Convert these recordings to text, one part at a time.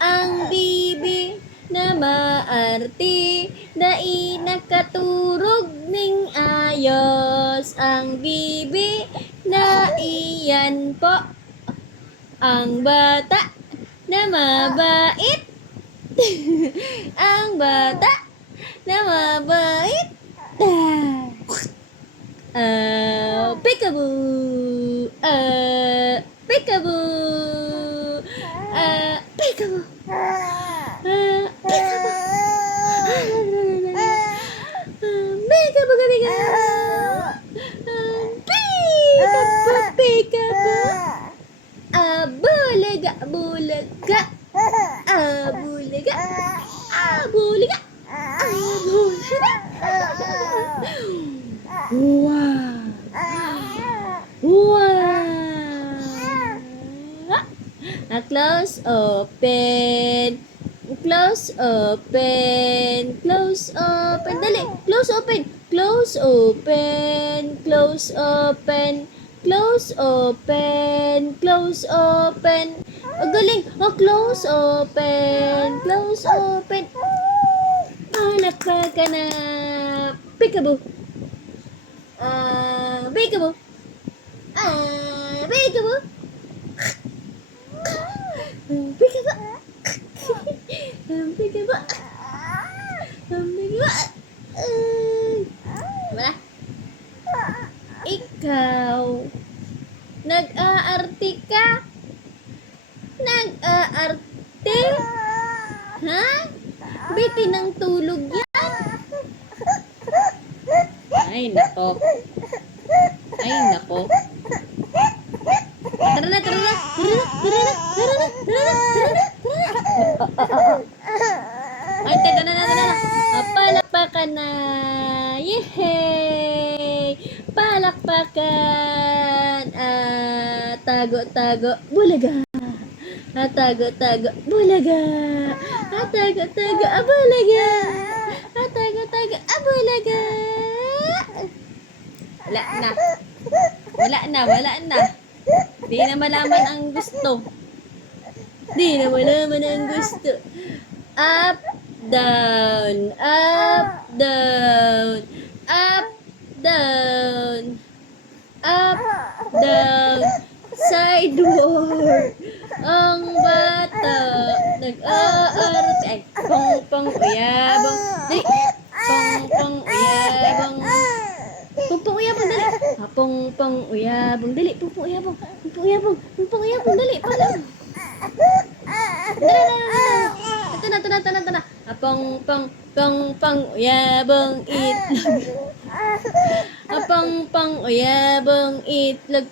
Ang bibi na maarti, dai nakaturog ning ayos. Ang bibi na iyan po, ang bata na mabait. Ang bata na mabait. Peekaboo. Peekaboo. Peekaboo. Peekaboo. Peekaboo, peekaboo. Peekaboo, peekaboo. Bulaga, bulaga. Bulaga. Bulaga. Bulaga. Wow. Wow. Close, open. Close, open. Close, open. Dali. Close, open. Close, open. Close, open. Close, open. Close, open. Galing. Close, open. Close, open. Palakpakan na. Peekaboo. Peekaboo. Peekaboo. Peekaboo. Peekaboo. Peekaboo. Wala. Ikaw, nag-aarte ka? Nag-aarte? Ha? Bitin ng tulog yan? Ay, nako. Ay, nako. Tara na, tara na. Tara na, tara na, tara na, tara na, tara na. Ay, tara na, tara na. Palakpakan na. Yehey! Palakpakan. Tago, tago, bulaga. Tago, tago, bulaga. Tago, tago, bulaga. Tago, tago, bulaga. Wala na. Wala na, wala na. Di na malaman ang gusto. Di na malaman ang gusto. Up, down, up, down, up, down, up, down, sideward. Ang bata nag-aarte. Ay, pong uyabang. Dali. Pong uyabang. Pong uyabang, dali. Pong uyabang, dali. Pong uyabang. Pong uyabang. Pong uyabang, dali. Pala. Ito na. Pong uyabang itlog. Pong uyabang itlog.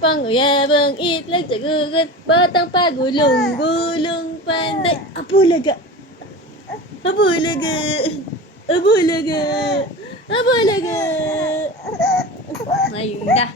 Pang uyabang itlog sa gugat, batang pagulong, gulong panday, abulaga, abulaga, abulaga, abulaga. Ayun na.